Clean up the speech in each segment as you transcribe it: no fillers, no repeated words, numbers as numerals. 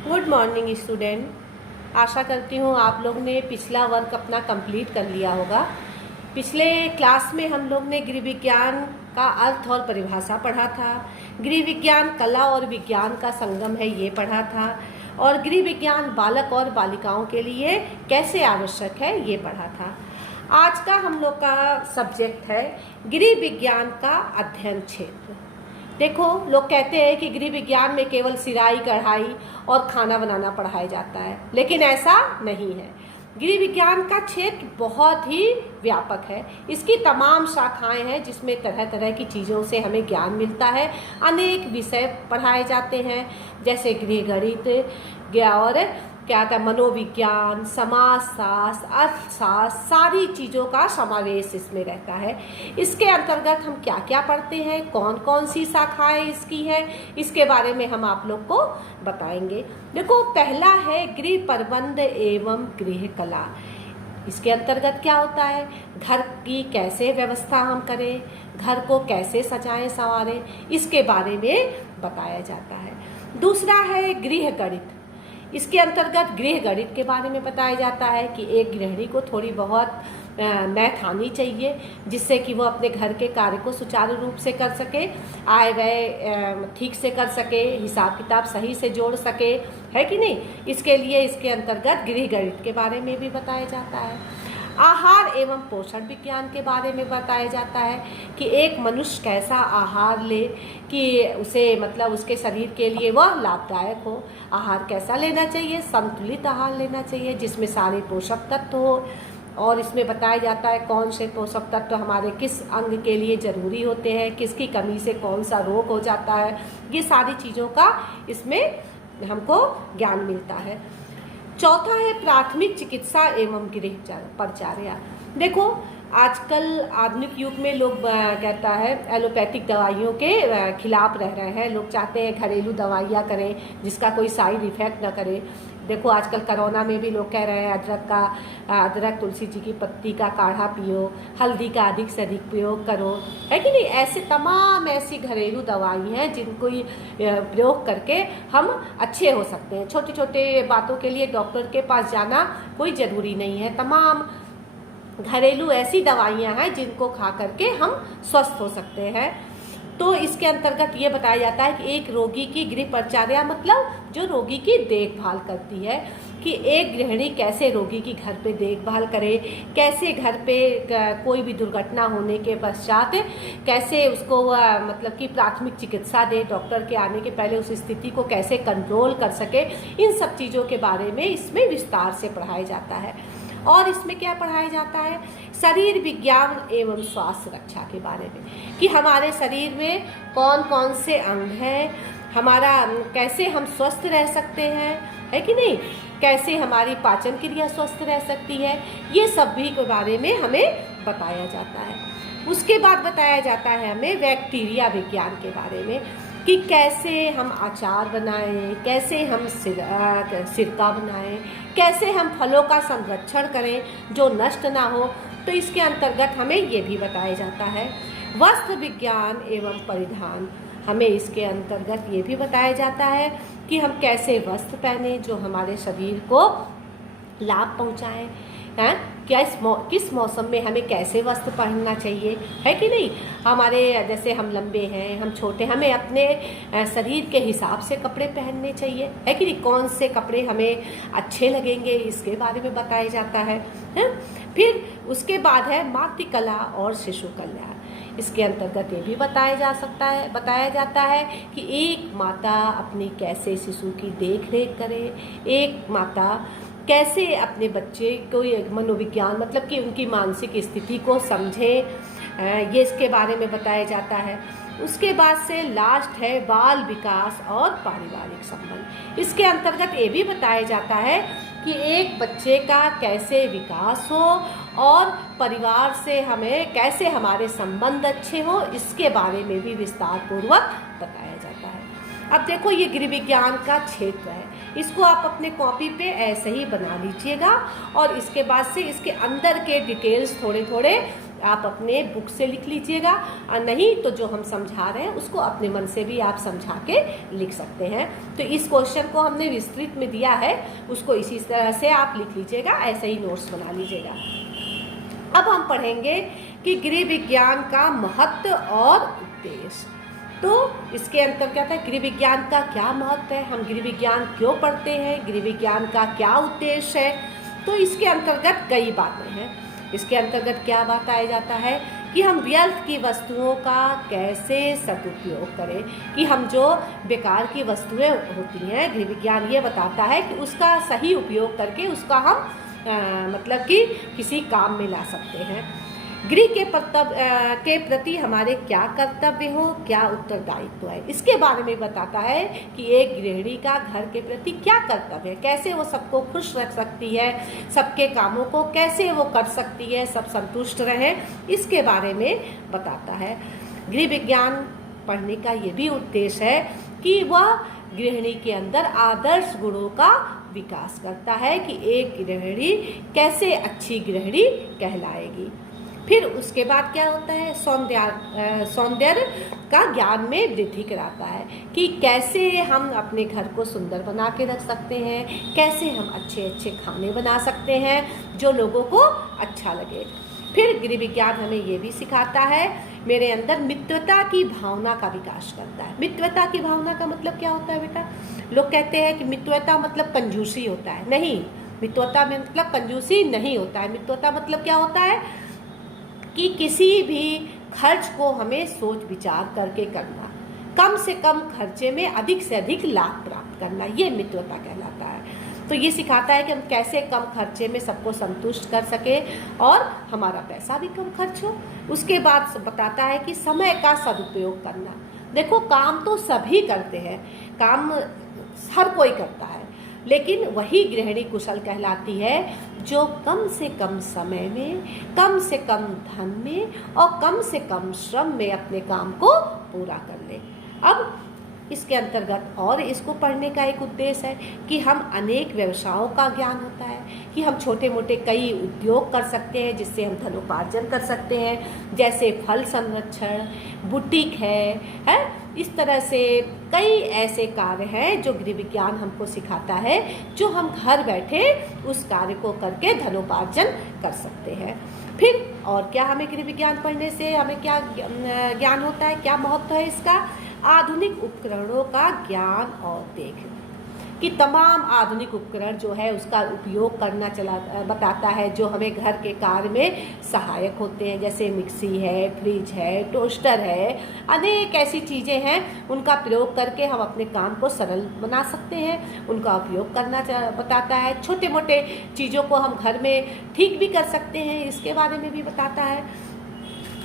Good morning student. आशा करती हूँ आप लोग ने पिछला वर्क अपना कंप्लीट कर लिया होगा। पिछले क्लास में हम लोग ने गृह विज्ञान का अर्थ और परिभाषा पढ़ा था। गृह विज्ञान कला और विज्ञान का संगम है, ये पढ़ा था। और गृह विज्ञान बालक और बालिकाओं के लिए कैसे आवश्यक है, ये पढ़ा था। आज का हम लोग का सब्जेक्ट है गृह विज्ञान का अध्ययन क्षेत्र। देखो, लोग कहते हैं कि गृह विज्ञान में केवल सिलाई, कढ़ाई और खाना बनाना पढ़ाया जाता है, लेकिन ऐसा नहीं है। गृह विज्ञान का क्षेत्र बहुत ही व्यापक है। इसकी तमाम शाखाएं हैं जिसमें तरह तरह की चीज़ों से हमें ज्ञान मिलता है। अनेक विषय पढ़ाए जाते हैं, जैसे गृह गणित और क्या था, मनोविज्ञान, समाजशास्त्र, अर्थशास्त्र, सारी चीज़ों का समावेश इसमें रहता है। इसके अंतर्गत हम क्या क्या पढ़ते हैं, कौन कौन सी शाखाएं इसकी है, इसके बारे में हम आप लोग को बताएंगे। देखो, पहला है गृह प्रबंध एवं गृह कला। इसके अंतर्गत क्या होता है, घर की कैसे व्यवस्था हम करें, घर को कैसे सजाएं संवारें, इसके बारे में बताया जाता है। दूसरा है गृह गणित। इसके अंतर्गत गृह गणित के बारे में बताया जाता है कि एक गृहिणी को थोड़ी बहुत मैथ आनी चाहिए, जिससे कि वो अपने घर के कार्य को सुचारू रूप से कर सके, आय व्यय ठीक से कर सके, हिसाब किताब सही से जोड़ सके, है कि नहीं। इसके लिए इसके अंतर्गत गृह गणित के बारे में भी बताया जाता है। आहार एवं पोषण विज्ञान के बारे में बताया जाता है कि एक मनुष्य कैसा आहार ले कि उसे मतलब उसके शरीर के लिए वह लाभदायक हो। आहार कैसा लेना चाहिए, संतुलित आहार लेना चाहिए जिसमें सारे पोषक तत्व हो। और इसमें बताया जाता है कौन से पोषक तत्व हमारे किस अंग के लिए ज़रूरी होते हैं, किसकी कमी से कौन सा रोग हो जाता है। ये सारी चीज़ों का इसमें हमको ज्ञान मिलता है। चौथा है प्राथमिक चिकित्सा एवं गृह परिचर्या। देखो, आजकल आधुनिक युग में लोग कहता है एलोपैथिक दवाइयों के खिलाफ रह रहे हैं। लोग चाहते हैं घरेलू दवाइयाँ करें जिसका कोई साइड इफ़ेक्ट न करे। देखो, आजकल कोरोना में भी लोग कह रहे हैं अदरक तुलसी जी की पत्ती का काढ़ा पियो, हल्दी का अधिक से अधिक प्रयोग करो, है कि नहीं। ऐसे तमाम ऐसी घरेलू दवाई हैं जिनको प्रयोग करके हम अच्छे हो सकते हैं। छोटे छोटे बातों के लिए डॉक्टर के पास जाना कोई ज़रूरी नहीं है। तमाम घरेलू ऐसी दवाइयाँ हैं जिनको खा करके हम स्वस्थ हो सकते हैं। तो इसके अंतर्गत ये बताया जाता है कि एक रोगी की गृह परिचर्या मतलब जो रोगी की देखभाल करती है, कि एक गृहिणी कैसे रोगी की घर पे देखभाल करे, कैसे घर पे कोई भी दुर्घटना होने के पश्चात कैसे उसको मतलब कि प्राथमिक चिकित्सा दे, डॉक्टर के आने के पहले उस स्थिति को कैसे कंट्रोल कर सके। इन सब चीज़ों के बारे में इसमें विस्तार से पढ़ाया जाता है। और इसमें क्या पढ़ाया जाता है, शरीर विज्ञान एवं स्वास्थ्य रक्षा के बारे में, कि हमारे शरीर में कौन कौन से अंग हैं, हमारा कैसे हम स्वस्थ रह सकते हैं, है कि नहीं, कैसे हमारी पाचन क्रिया स्वस्थ रह सकती है। ये सब भी के बारे में हमें बताया जाता है। उसके बाद बताया जाता है हमें बैक्टीरिया विज्ञान के बारे में, कि कैसे हम अचार बनाएं, कैसे हम सिरका बनाएं, कैसे हम फलों का संरक्षण करें जो नष्ट ना हो। तो इसके अंतर्गत हमें ये भी बताया जाता है। वस्त्र विज्ञान एवं परिधान, हमें इसके अंतर्गत ये भी बताया जाता है कि हम कैसे वस्त्र पहने जो हमारे शरीर को लाभ पहुँचाएँ, हैं क्या किस मौसम में हमें कैसे वस्त्र पहनना चाहिए, है कि नहीं। हमारे जैसे हम लंबे हैं, हम छोटे, हमें अपने शरीर के हिसाब से कपड़े पहनने चाहिए, है कि नहीं। कौन से कपड़े हमें अच्छे लगेंगे, इसके बारे में बताया जाता है। फिर उसके बाद है मातृ कला और शिशु कल्याण। इसके अंतर्गत ये भी बताया जाता है कि एक माता अपनी कैसे शिशु की देख रेख करे, एक माता कैसे अपने बच्चे को मनोविज्ञान मतलब कि उनकी मानसिक स्थिति को समझे, ये इसके बारे में बताया जाता है। उसके बाद से लास्ट है बाल विकास और पारिवारिक संबंध। इसके अंतर्गत ये भी बताया जाता है कि एक बच्चे का कैसे विकास हो और परिवार से हमें कैसे हमारे संबंध अच्छे हो, इसके बारे में भी विस्तार पूर्वक बताया जाता है। अब देखो, ये गृह विज्ञान का क्षेत्र है, इसको आप अपने कॉपी पे ऐसे ही बना लीजिएगा और इसके बाद से इसके अंदर के डिटेल्स थोड़े थोड़े आप अपने बुक से लिख लीजिएगा, और नहीं तो जो हम समझा रहे हैं उसको अपने मन से भी आप समझा के लिख सकते हैं। तो इस क्वेश्चन को हमने विस्तृत में दिया है, उसको इसी तरह से आप लिख लीजिएगा, ऐसे ही नोट्स बना लीजिएगा। अब हम पढ़ेंगे कि गृह विज्ञान का महत्व और उद्देश्य। तो इसके अंतर्गत है गृह विज्ञान का क्या महत्व है, हम गृह विज्ञान क्यों पढ़ते हैं, गृह विज्ञान का क्या उद्देश्य है। तो इसके अंतर्गत कई बातें हैं। इसके अंतर्गत क्या बात आया जाता है कि हम व्यर्थ की वस्तुओं का कैसे सदुपयोग करें, कि हम जो बेकार की वस्तुएं होती हैं, गृह विज्ञान ये बताता है कि उसका सही उपयोग करके उसका हम मतलब कि किसी काम में ला सकते हैं। गृह के प्रति हमारे क्या कर्तव्य हो, क्या उत्तरदायित्व है, इसके बारे में बताता है कि एक गृहिणी का घर के प्रति क्या कर्तव्य है, कैसे वो सबको खुश रख सकती है, सबके कामों को कैसे वो कर सकती है, सब संतुष्ट रहे, इसके बारे में बताता है। गृह विज्ञान पढ़ने का ये भी उद्देश्य है कि वह गृहिणी के अंदर आदर्श गुणों का विकास करता है कि एक गृहिणी कैसे अच्छी गृहिणी कहलाएगी। फिर उसके बाद क्या होता है, सौंदर्य का ज्ञान में वृद्धि कराता है कि कैसे हम अपने घर को सुंदर बना के रख सकते हैं, कैसे हम अच्छे अच्छे खाने बना सकते हैं जो लोगों को अच्छा लगे। फिर गृह विज्ञान हमें ये भी सिखाता है, मेरे अंदर मित्रता की भावना का विकास करता है। मित्रता की भावना का मतलब क्या होता है बेटा? लोग कहते हैं कि मित्रता मतलब कंजूसी होता है, नहीं, मित्रता में मतलब कंजूसी नहीं होता है। मित्रता मतलब क्या होता है कि किसी भी खर्च को हमें सोच विचार करके करना, कम से कम खर्चे में अधिक से अधिक लाभ प्राप्त करना, ये मित्रता कहलाता है। तो ये सिखाता है कि हम कैसे कम खर्चे में सबको संतुष्ट कर सके और हमारा पैसा भी कम खर्च हो। उसके बाद बताता है कि समय का सदुपयोग करना। देखो, काम तो सभी करते हैं, काम हर कोई करता है, लेकिन वही गृहिणी कुशल कहलाती है जो कम से कम समय में, कम से कम धन में और कम से कम श्रम में अपने काम को पूरा कर ले। अब इसके अंतर्गत और इसको पढ़ने का एक उद्देश्य है कि हम अनेक व्यवसायों का ज्ञान होता है, कि हम छोटे मोटे कई उद्योग कर सकते हैं जिससे हम धनोपार्जन कर सकते हैं, जैसे फल संरक्षण, बुटीक है, इस तरह से कई ऐसे कार्य हैं जो गृह विज्ञान हमको सिखाता है, जो हम घर बैठे उस कार्य को करके धनोपार्जन कर सकते हैं। फिर और क्या हमें गृह विज्ञान पढ़ने से हमें क्या ज्ञान होता है, क्या महत्व है इसका? आधुनिक उपकरणों का ज्ञान और देख, कि तमाम आधुनिक उपकरण जो है उसका उपयोग करना बताता है, जो हमें घर के कार्य में सहायक होते हैं, जैसे मिक्सी है, फ्रिज है, टोस्टर है, अनेक ऐसी चीज़ें हैं, उनका प्रयोग करके हम अपने काम को सरल बना सकते हैं, उनका उपयोग करना बताता है। छोटे मोटे चीज़ों को हम घर में ठीक भी कर सकते हैं, इसके बारे में भी बताता है।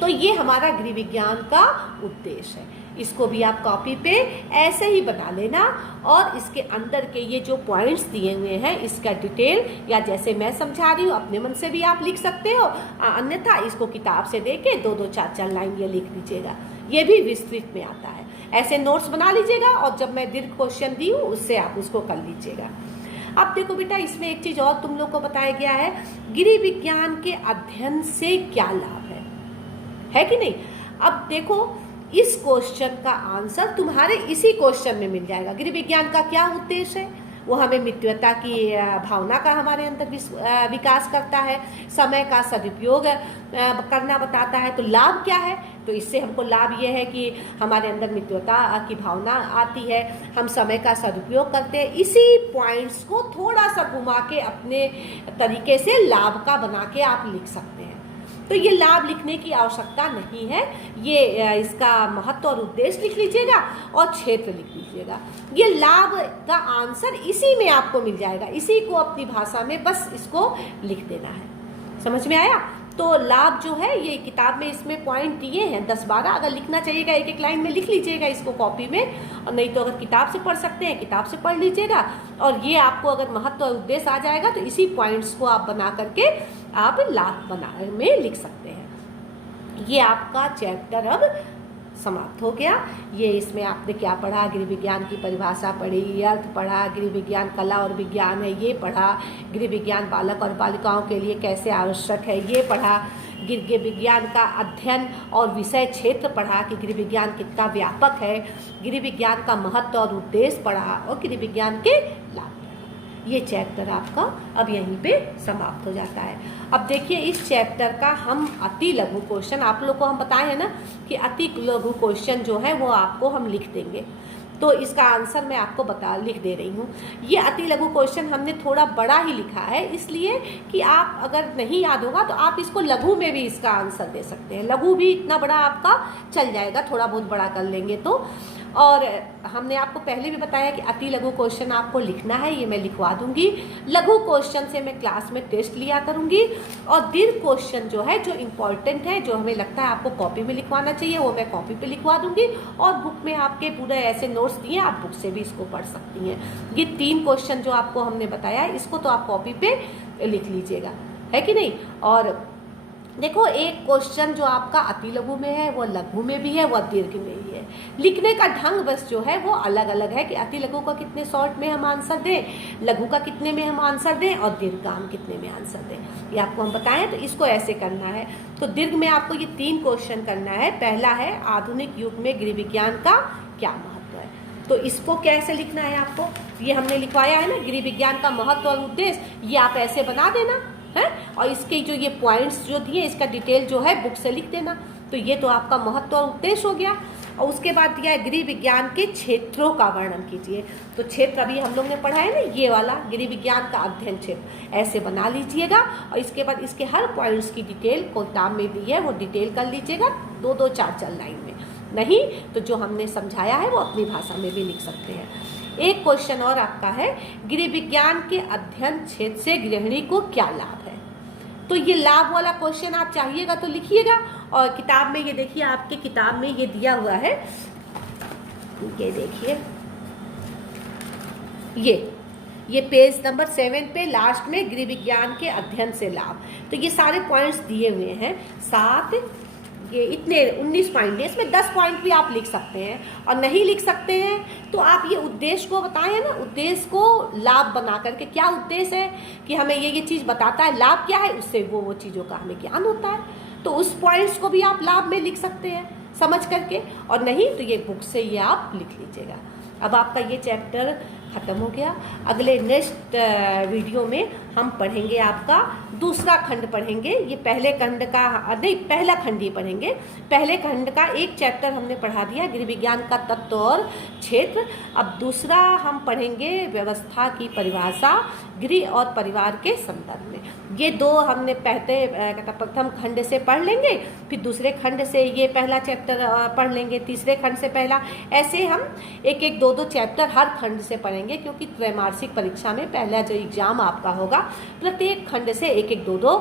तो ये हमारा गृह विज्ञान का उद्देश्य है। इसको भी आप कॉपी पे ऐसे ही बना लेना, और इसके अंदर के ये जो पॉइंट्स दिए हुए हैं इसका डिटेल, या जैसे मैं समझा रही हूँ अपने मन से भी आप लिख सकते हो, अन्यथा इसको किताब से देके 2-2 4-4 लाइन ये लिख लीजिएगा, ये भी विस्तृत में आता है। ऐसे नोट्स बना लीजिएगा, और जब मैं दीर्घ क्वेश्चन दी हूँ उससे आप उसको कर लीजिएगा। अब देखो बेटा, इसमें एक चीज़ और तुम लोग को बताया गया है, गृह विज्ञान के अध्ययन से क्या लाभ है कि नहीं। अब देखो, इस क्वेश्चन का आंसर तुम्हारे इसी क्वेश्चन में मिल जाएगा। गृह विज्ञान का क्या उद्देश्य है? वो हमें मित्रता की भावना का हमारे अंदर विकास करता है, समय का सदुपयोग करना बताता है। तो लाभ क्या है? तो इससे हमको लाभ ये है कि हमारे अंदर मित्रता की भावना आती है, हम समय का सदुपयोग करते हैं। इसी पॉइंट्स को थोड़ा सा घुमा के अपने तरीके से लाभ का बना के आप लिख सकते हैं। तो ये लाभ लिखने की आवश्यकता नहीं है, ये इसका महत्व और उद्देश्य लिख लीजिएगा और क्षेत्र लिख लीजिएगा। ये लाभ का आंसर इसी में आपको मिल जाएगा, इसी को अपनी भाषा में बस इसको लिख देना है। समझ में आया? तो लाभ जो है ये किताब में इसमें पॉइंट दिए हैं 10-12, अगर लिखना चाहिएगा एक एक लाइन में लिख लीजिएगा इसको कॉपी में, और नहीं तो अगर किताब से पढ़ सकते हैं किताब से पढ़ लीजिएगा। और ये आपको अगर महत्व और उद्देश्य आ जाएगा तो इसी पॉइंट्स को आप बना करके आप लाभ बना में लिख सकते हैं। ये आपका चैप्टर अब समाप्त हो गया। ये इसमें आपने क्या पढ़ा? गृह विज्ञान की परिभाषा पढ़ी, अर्थ पढ़ा, गृह विज्ञान कला और विज्ञान है ये पढ़ा, गृह विज्ञान बालक और बालिकाओं के लिए कैसे आवश्यक है ये पढ़ा, गृह विज्ञान का अध्ययन और विषय क्षेत्र पढ़ा कि गृह विज्ञान कितना व्यापक है, गृह विज्ञान का महत्व और उद्देश्य पढ़ा और गृह विज्ञान के लाभ। ये चैप्टर आपका अब यहीं पे समाप्त हो जाता है। अब देखिए इस चैप्टर का हम अति लघु क्वेश्चन, आप लोग को हम बताए हैं ना कि अति लघु क्वेश्चन जो है वो आपको हम लिख देंगे, तो इसका आंसर मैं आपको लिख दे रही हूँ। ये अति लघु क्वेश्चन हमने थोड़ा बड़ा ही लिखा है, इसलिए कि आप अगर नहीं याद होगा तो आप इसको लघु में भी इसका आंसर दे सकते हैं। लघु भी इतना बड़ा आपका चल जाएगा, थोड़ा बहुत बड़ा कर लेंगे तो। और हमने आपको पहले भी बताया कि अति लघु क्वेश्चन आपको लिखना है, ये मैं लिखवा दूंगी। लघु क्वेश्चन से मैं क्लास में टेस्ट लिया करूंगी, और दीर्घ क्वेश्चन जो है, जो इम्पोर्टेंट है, जो हमें लगता है आपको कॉपी में लिखवाना चाहिए, वो मैं कॉपी पे लिखवा दूंगी। और बुक में आपके पूरे ऐसे नोट्स दिए, आप बुक से भी इसको पढ़ सकती हैं। ये 3 क्वेश्चन जो आपको हमने बताया, इसको तो आप कॉपी पे लिख लीजिएगा, है कि नहीं। और देखो एक क्वेश्चन जो आपका अति लघु में है, वो लघु में भी है, वो दीर्घ में भी है। लिखने का ढंग बस जो है वो अलग अलग है कि अति लघु का कितने शॉर्ट में हम आंसर दें, लघु का कितने में हम आंसर दें, और दीर्घ का हम कितने में आंसर दें, ये आपको हम बताएं। तो इसको ऐसे करना है। तो दीर्घ में आपको ये 3 क्वेश्चन करना है। पहला है आधुनिक युग में गृह विज्ञान का क्या महत्व है, तो इसको कैसे लिखना है आपको, ये हमने लिखवाया है ना, गृह विज्ञान का महत्व और उद्देश्य, ये आप ऐसे बना देना है। और इसके जो ये पॉइंट्स जो दिए, इसका डिटेल जो है बुक से लिख देना। तो ये तो आपका महत्व और उद्देश्य हो गया। और उसके बाद दिया है गृह विज्ञान के क्षेत्रों का वर्णन कीजिए। तो क्षेत्र अभी हम लोग ने पढ़ा है ना, ये वाला गृह विज्ञान का अध्ययन क्षेत्र, ऐसे बना लीजिएगा। और इसके बाद इसके हर पॉइंट्स की डिटेल किताब में दी है, वो डिटेल कर लीजिएगा 2-2, 4-4 लाइन में। नहीं तो जो हमने समझाया है वो अपनी भाषा में भी लिख सकते हैं। एक क्वेश्चन और आपका है, गृह विज्ञान के अध्ययन क्षेत्र से गृहिणी को क्या लाभ है। तो ये लाभ वाला क्वेश्चन आप चाहिएगा तो लिखिएगा। और किताब में ये देखिए, आपके किताब में ये दिया हुआ है, ये देखिए, ये पेज नंबर 7 पे लास्ट में गृह विज्ञान के अध्ययन से लाभ, तो ये सारे पॉइंट्स दिए हुए हैं। 7 ये इतने 19 पॉइंट है, इसमें 10 पॉइंट भी आप लिख सकते हैं। और नहीं लिख सकते हैं तो आप ये उद्देश्य को बताएं ना, उद्देश्य को लाभ बना करके, क्या उद्देश्य है कि हमें ये चीज़ बताता है, लाभ क्या है, उससे वो चीज़ों का हमें ज्ञान होता है, तो उस पॉइंट्स को भी आप लाभ में लिख सकते हैं समझ करके। और नहीं तो ये बुक से ये आप लिख लीजिएगा। अब आपका ये चैप्टर ख़त्म हो गया। अगले नेक्स्ट वीडियो में हम पढ़ेंगे, आपका दूसरा खंड पढ़ेंगे। ये पहले खंड का नहीं, पहला खंड ही पढ़ेंगे। पहले खंड का एक चैप्टर हमने पढ़ा दिया, गृह विज्ञान का तत्व और क्षेत्र। अब दूसरा हम पढ़ेंगे व्यवस्था की परिभाषा गृह और परिवार के संदर्भ में। ये 2 हमने प्रथम खंड से पढ़ लेंगे, फिर दूसरे खंड से ये पहला चैप्टर पढ़ लेंगे, तीसरे खंड से पहला, ऐसे हम 1-1, 2-2 चैप्टर हर खंड से पढ़ेंगे। क्योंकि त्रैमासिक परीक्षा में पहला जो एग्जाम आपका होगा, प्रत्येक खंड से 1-1, 2-2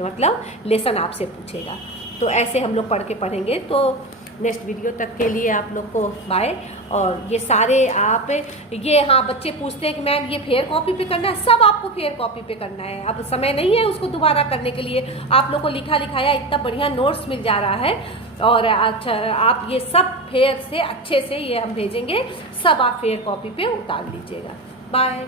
मतलब लेसन आपसे पूछेगा। तो ऐसे हम लोग पढ़ के पढ़ेंगे। तो नेक्स्ट वीडियो तक के लिए आप लोग को बाय। और ये सारे आप ये, हाँ बच्चे पूछते हैं कि मैम ये फेयर कॉपी पे करना है, सब आपको फेयर कॉपी पे करना है। अब समय नहीं है उसको दोबारा करने के लिए। आप लोग को लिखा लिखाया इतना बढ़िया नोट्स मिल जा रहा है, और अच्छा आप ये सब फेयर से अच्छे से ये हम भेजेंगे, सब आप फेयर कॉपी पे उतार लीजिएगा। बाय।